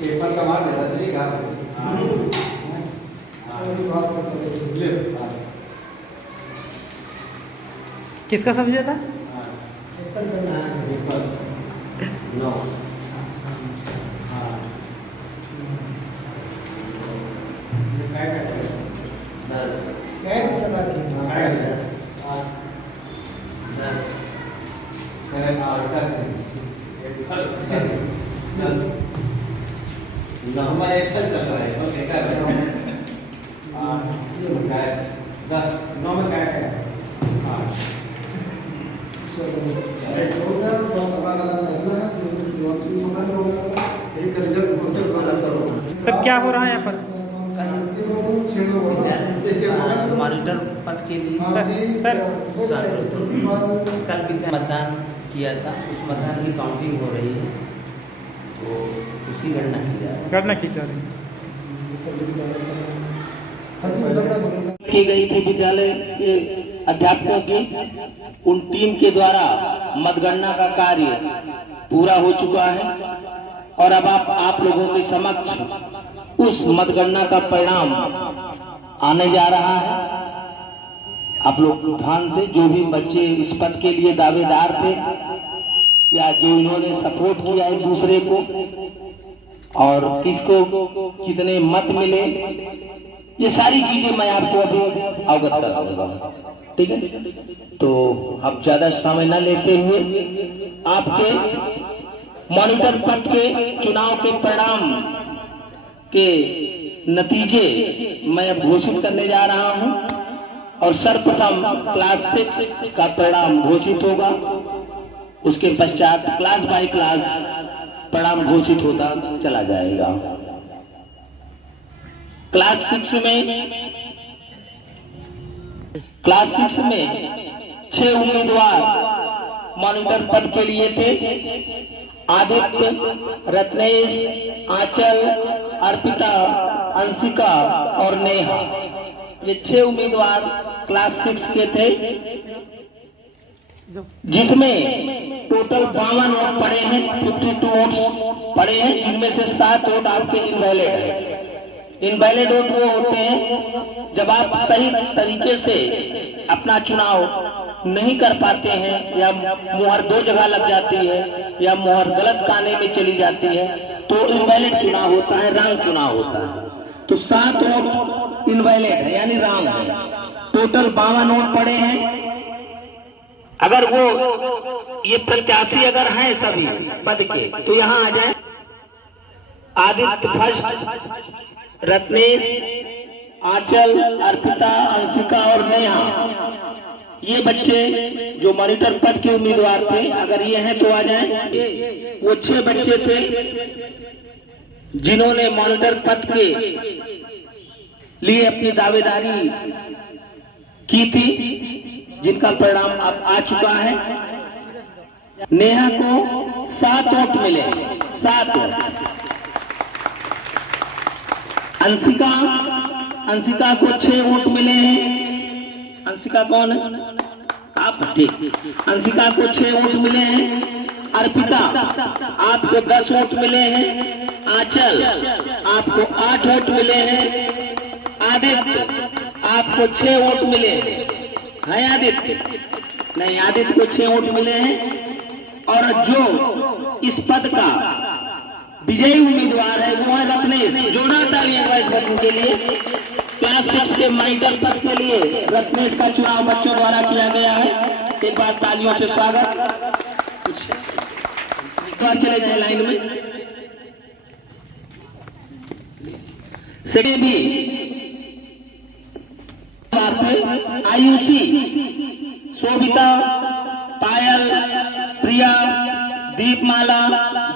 Paper का मार देता नहीं का किसका सब्जेक्ट था? पेपर चल रहा है पेपर 9 हमारा एक चल रहा है ओके क्या है 10 9 में क्या है सर क्या हो रहा है यहाँ पर? मॉनिटर पद के लिए सर कल मतदान किया था, उस मतदान की काउंटिंग हो रही है, तो उसकी गणना की जा रही है। गणना की जा रही की गई थी विद्यालय के अध्यापकों की, उन टीम के द्वारा मतगणना का कार्य पूरा हो चुका है और अब आप लोगों के समक्ष उस मतगणना का परिणाम आने जा रहा है। आप लोग ध्यान से, जो भी बच्चे इस पद के लिए दावेदार थे या जो इन्होंने सपोर्ट किया एक दूसरे को और किसको कितने मत मिले, ये सारी चीजें मैं आपको अभी अवगत करा दूंगा, ठीक है। तो अब ज्यादा समय न लेते हुए आपके मॉनिटर पद के चुनाव के परिणाम के नतीजे मैं अब घोषित करने जा रहा हूं और सर्वप्रथम क्लास 6 का परिणाम घोषित होगा, उसके पश्चात क्लास बाय क्लास परिणाम घोषित होता चला जाएगा। क्लास 6 में 6 उम्मीदवार मॉनिटर पद के लिए थे। आदित्य, रत्नेश, आंचल, अर्पिता, अंशिका और नेहा, ये 6 उम्मीदवार क्लास 6 के थे, जिसमें टोटल 52 वोट पड़े हैं, 52 वोट पड़े हैं, जिनमें से 7 वोट आपके इनवैलिड है। इनवैलिड वोट वो होते हैं जब आप सही तरीके से अपना चुनाव नहीं कर पाते हैं या मुहर 2 जगह लग जाती है या मुहर गलत काने में चली जाती है, तो इनवैलिड चुनाव होता है, रॉन्ग चुनाव होता है। तो 7 वोट इनवैलिड है यानी रॉन्ग है। टोटल 52 वोट पड़े हैं। अगर वो ये प्रत्याशी अगर हैं सभी पद के तो यहाँ आ जाए। आदित्य फर्स्ट, रत्नेश, आंचल, अर्पिता, अंशिका और नेहा, ये बच्चे जो मॉनिटर पद के उम्मीदवार थे, अगर ये हैं तो आ जाएं। वो 6 बच्चे थे जिन्होंने मॉनिटर पद के लिए अपनी दावेदारी की थी, जिनका परिणाम अब आ चुका है। नेहा को 7 वोट मिले, 7 वोट। अंशिका को 6 वोट मिले हैं। अंशिका कौन है? आप, ठीक। अंशिका को 6 वोट मिले हैं। अर्पिता, आपको 10 वोट मिले हैं। आंचल, आपको 8 वोट मिले हैं। आदित्य, आपको 6 वोट मिले हैं। आदित्य नहीं, आदित्य को 6 वोट मिले हैं। और जो इस पद का विजयी उम्मीदवार है वो है रत्नेश। जोरदार तालियां इस बच्चों के लिए। क्लास 6 के मॉनिटर पद के लिए रत्नेश का चुनाव बच्चों द्वारा किया गया है। एक बार तालियों से स्वागत। चले जाए लाइन में। भी आयुषी, शोभिता, पायल, प्रिया, दीपमाला,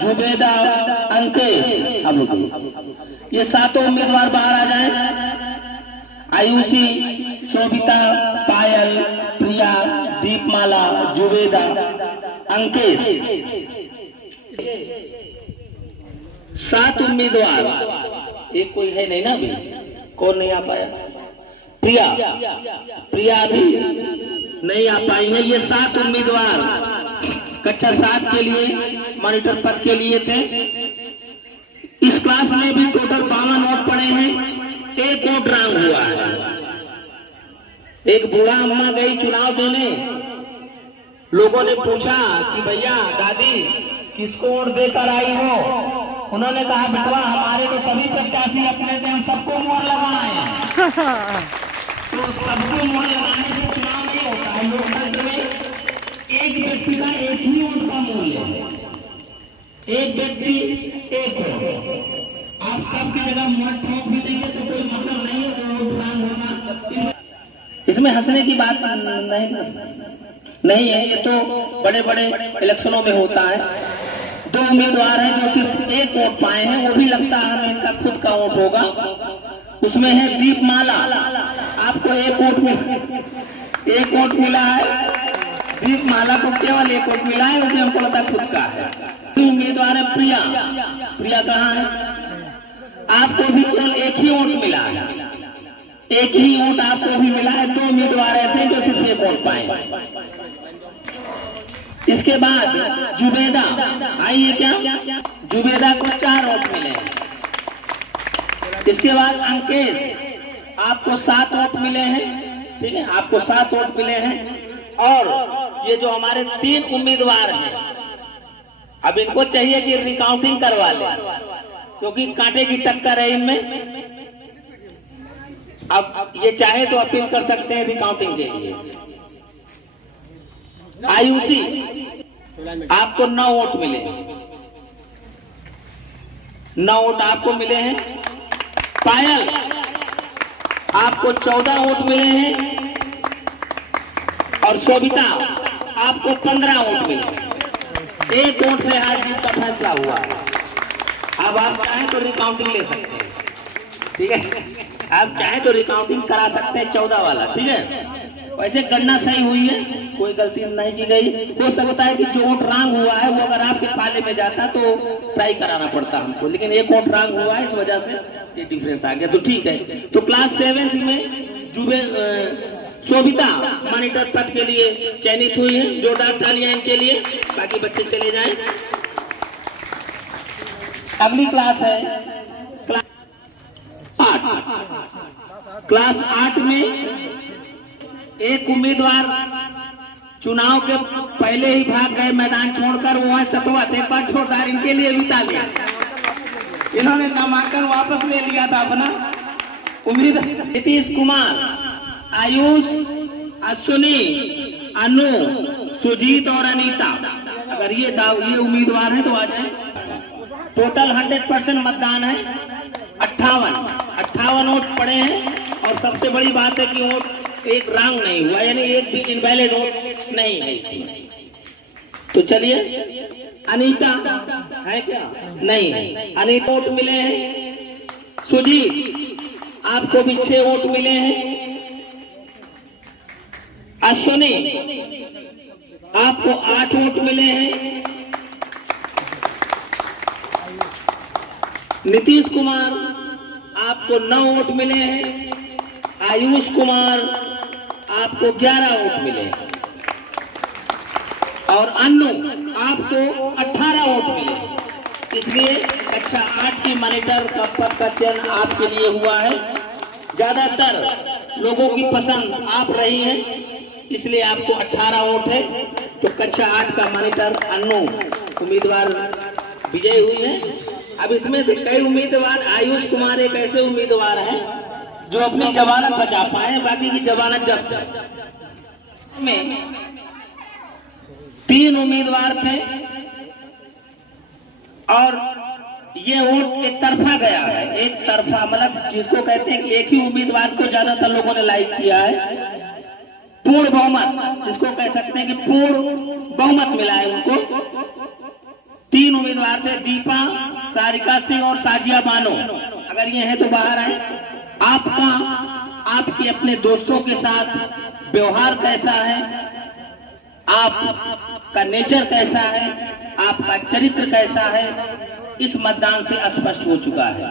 जुबेदा, अंकेश। अब ये सातों उम्मीदवार बाहर आ जाएं। आयुषी, शोभिता, पायल, प्रिया, दीपमाला, जुबेदा, अंकेश, 7 उम्मीदवार। एक कोई है नहीं ना अभी, कौन नहीं आ पाया? प्रिया, प्रिया भी नहीं आ पाई है। ये 7 उम्मीदवार कक्षा 7 के लिए मॉनिटर पद के लिए थे। इस क्लास में भी टोटल 52 वोट पड़े हैं, 1 वोट रॉन्ग हुआ है। एक बूढ़ा अम्मा गई चुनाव देने, लोगों ने पूछा कि भैया दादी किसको वोट देकर आई हो? उन्होंने कहा बेटवा हमारे तो सभी प्रत्याशी अपने थे, हम सबको मोहर लगाए। तो सबको मोहर लगाने से चुनाव नहीं होता है। लोकतंत्र में एक व्यक्ति का एक ही वोट का मूल्य है, एक व्यक्ति एक वोट। आप सबकी जगह वोट ठोक भी देंगे तो कोई मतलब नहीं है, वोट रॉन्ग होगा। इसमें हंसने की बात नहीं है। ये तो बड़े बड़े इलेक्शनों में होता है। 2 उम्मीदवार हैं जो सिर्फ 1 वोट पाए हैं, वो भी लगता है हमें इनका खुद का वोट होगा। उसमें है दीपमाला, आपको 1 वोट मिला है। दीपमाला को केवल 1 वोट मिला है, वो भी हमको लगता खुद का है। उम्मीदवार है प्रिया, प्रिया कहाँ है? आपको भी केवल 1 ही वोट मिला है, 1 ही वोट आपको भी मिला है। 2 उम्मीदवार ऐसे जो सिर्फ 1 वोट पाए। इसके बाद जुबेदा आई है क्या? जुबेदा को 4 वोट मिले। इसके बाद अंकेश, आपको 7 वोट मिले हैं। ठीक है, आपको 7 वोट मिले हैं। और ये जो हमारे 3 उम्मीदवार हैं, अब इनको चाहिए कि रिकाउंटिंग करवा ले, क्योंकि कांटे की टक्कर है इनमें। अब ये चाहे तो अपील कर सकते हैं रिकाउंटिंग के लिए। आयुषी, आपको 9 वोट मिले हैं, 9 वोट आपको मिले हैं। पायल, आपको 14 वोट मिले हैं। और शोभिता, आपको 15 वोट मिले। 1 वोट से हार जीत का फैसला हुआ है। अब आप चाहें तो रिकाउंटिंग ले सकते हैं। ठीक है, आप चाहें तो रिकाउंटिंग करा सकते हैं 14 वाला। ठीक है, वैसे गणना सही हुई है, कोई गलती नहीं की गई। हो सकता है कि जो वोट रॉन्ग हुआ है वो अगर आपके पाले में जाता तो ट्राई कराना पड़ता हमको, लेकिन 1 वोट रॉन्ग हुआ है, इस वजह से ये डिफरेंस आ गया। तो ठीक है, तो क्लास 7 में शोभिता मॉनिटर पद के लिए चयनित हुई है। जोरदार तालियां इनके लिए। बाकी बच्चे चले जाएं। अगली क्लास है क्लास 8। क्लास 8 में एक उम्मीदवार चुनाव के पहले ही भाग गए मैदान छोड़कर, वो है सतवत। एक बार छोड़दार इनके लिए भी तालियां। इन्होंने नामांकन वापस ले लिया था अपना। उम्मीद नीतीश कुमार, आयुष, अश्विनी, अनु, सुजीत और अनीता, अगर ये उम्मीदवार हैं तो आ जाए। टोटल 100% मतदान है। 58 वोट पड़े हैं। और सबसे बड़ी बात है कि वोट एक रॉन्ग नहीं हुआ, यानी एक भी इनवैलिड वोट नहीं है इसमें। तो चलिए, अनीता है क्या? नहीं है। अनीता वोट मिले हैं। सुजीत, आपको भी 6 वोट मिले हैं। अश्विनी, आपको 8 वोट मिले हैं। नीतीश कुमार, आपको 9 वोट मिले हैं। आयुष कुमार, आपको 11 वोट मिले हैं। और अन्नू, आपको 18 वोट मिले। इसलिए कक्षा 8 की मॉनिटर का पद का चयन आपके लिए हुआ है। ज्यादातर लोगों की पसंद आप रही हैं, इसलिए आपको 18 वोट है। तो कक्षा 8 का मॉनिटर अन्नू उम्मीदवार विजय हुई है। अब इसमें से कई उम्मीदवार, आयुष कुमार एक ऐसे उम्मीदवार हैं जो अपनी जमानत बचा पाए, बाकी की जमानत जब्त में 3 उम्मीदवार थे और ये वोट एक तरफा गया है। एक तरफा मतलब जिसको कहते हैं कि एक ही उम्मीदवार को ज्यादातर लोगों ने लाइक किया है। पूर्ण बहुमत, जिसको कह सकते हैं कि पूर्ण बहुमत मिला है उनको। 3 उम्मीदवार थे, दीपा, सारिका सिंह और साजिया बानो। अगर ये है तो बाहर आए। आपके अपने दोस्तों के साथ व्यवहार कैसा है, आपका नेचर कैसा है, आपका चरित्र कैसा है, इस मतदान से स्पष्ट हो चुका है।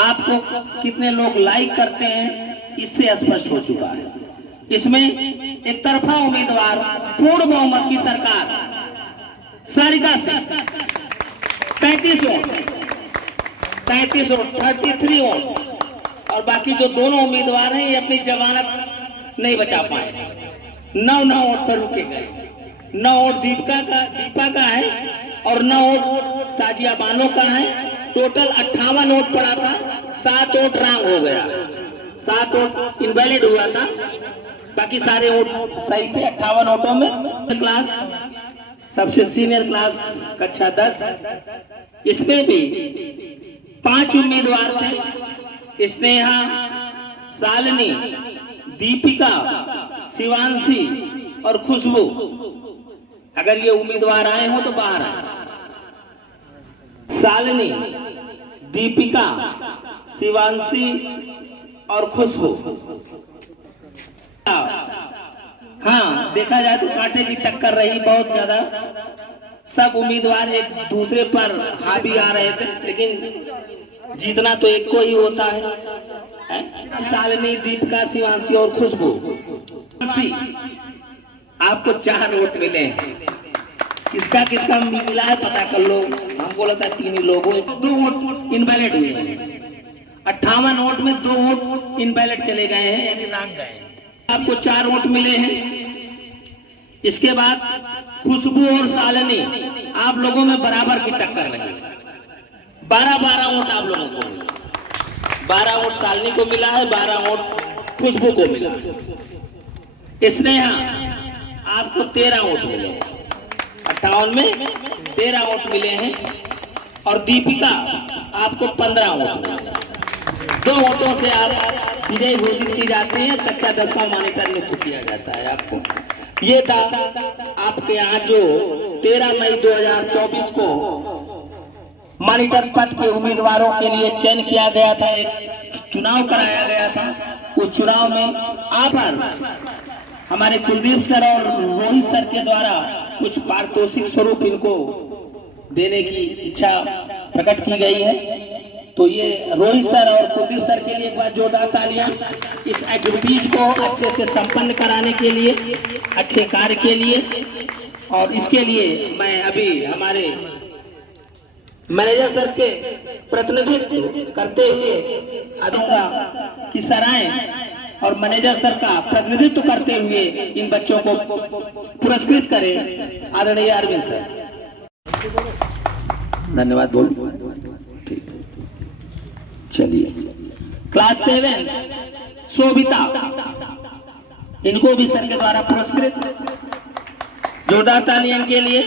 आपको कितने लोग लाइक करते हैं, इससे स्पष्ट हो चुका है। इसमें एक तरफा उम्मीदवार, पूर्ण बहुमत की सरकार, सारिका सिंह 35 वोट, 33 वोट, और बाकी जो दोनों उम्मीदवार हैं ये अपनी जमानत नहीं बचा पाए, 9 वोट पर रुके गए। 9 वोट दीपा का है और 9 वोट साजिया बानो का है। टोटल 58 वोट पड़ा था, 7 वोट रॉन्ग हो गया, 7 वोट इनवैलिड हुआ था, बाकी सारे वोट सही थे। 58 वोटों में क्लास सबसे सीनियर क्लास कक्षा 10, इसमें भी 5 उम्मीदवार थे, स्नेहा, शालिनी, दीपिका, शिवांशी और खुशबू। अगर ये उम्मीदवार आए हो तो बाहर आए। शालिनी, दीपिका, शिवांशी और खुशबू। हाँ, देखा जाए तो कांटे की टक्कर रही बहुत ज्यादा। सब उम्मीदवार एक दूसरे पर हावी आ रहे थे, लेकिन जीतना तो एक को ही होता है। शालिनी, दीपिका, शिवांशी और खुशबू। आपको 4 वोट मिले हैं। किसका किसका मिला है पता कर लो। हम बोला था 3 ही लोगों, 2 वोट इनवैलिड हुए हैं। 58 वोट में 2 वोट इनवैलिड चले गए हैं, यानी रॉन्ग गए। आपको 4 वोट मिले हैं। इसके बाद खुशबू और शालिनी, आप लोगों में बराबर की टक्कर रही। 12 वोट आप लोगों को मिला। 12 वोट शालिनी को मिला है, 12 वोट खुशबू को मिला है। स्नेहा, आपको 13 वोट मिले हैं। 58 में 13 वोट मिले हैं। और दीपिका, आपको 15 वोट मिले हैं। 2 वोटों से आप विजयी घोषित की जाती है। कक्षा 10 का मॉनिटर नियुक्त किया जाता है आपको। ये था आपके यहाँ जो 13 मई 2024 को मॉनिटर पद के उम्मीदवारों के लिए चयन किया गया था, एक चुनाव कराया गया था। उस चुनाव में आप हमारे कुलदीप सर और रोहित सर के द्वारा कुछ पारितोषिक स्वरूप इनको देने की इच्छा प्रकट की गई है। तो ये रोहित सर और कुलदीप सर के लिए एक बार जोरदार तालियां, इस एक्टिविटीज को अच्छे से संपन्न कराने के लिए, अच्छे कार्य के लिए। और इसके लिए मैं अभी हमारे मैनेजर सर के प्रतिनिधित्व करते हुए दूंगा कि सराय और मैनेजर सर का प्रतिनिधित्व करते हुए इन बच्चों को पुरस्कृत करें। आदरणीय अरविंद सर, धन्यवाद। बोल ठीक, चलिए। क्लास 7 शोभिता, इनको भी सर के द्वारा पुरस्कृत। जोरदार तालियां के लिए।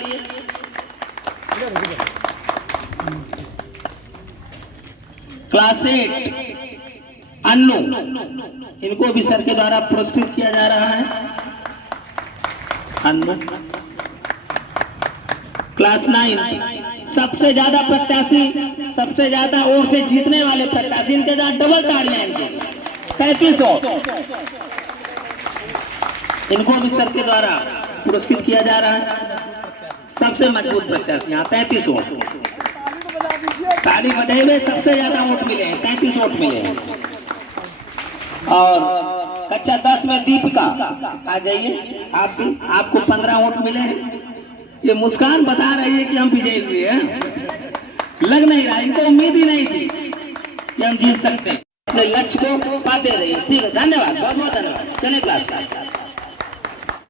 क्लास 8 अन्नू, इनको भी सर के द्वारा पुरस्कृत किया जा रहा है। अन्नू। क्लास 9 सबसे ज्यादा प्रत्याशी, सबसे ज्यादा वोट से जीतने वाले प्रत्याशी, इनके साथ डबल ताड़ियां इनके 35 वोट, इनको भी सर के द्वारा पुरस्कृत किया जा रहा है। सबसे मजबूत प्रत्याशी यहाँ 35 वोट। ताली बजाए हुए सबसे ज्यादा वोट मिले हैं, 35 वोट मिले हैं। और कक्षा 10 में दीपिका, आ जाइए आप भी, आपको 15 वोट मिले हैं। ये मुस्कान बता रही है कि हम विजयी हुए हैं। लग नहीं रहा, इनको उम्मीद ही नहीं थी कि हम जीत सकते हैं। अपने लक्ष्य को पाते रहिए। ठीक है, धन्यवाद, बहुत बहुत धन्यवाद। चलिए क्लास।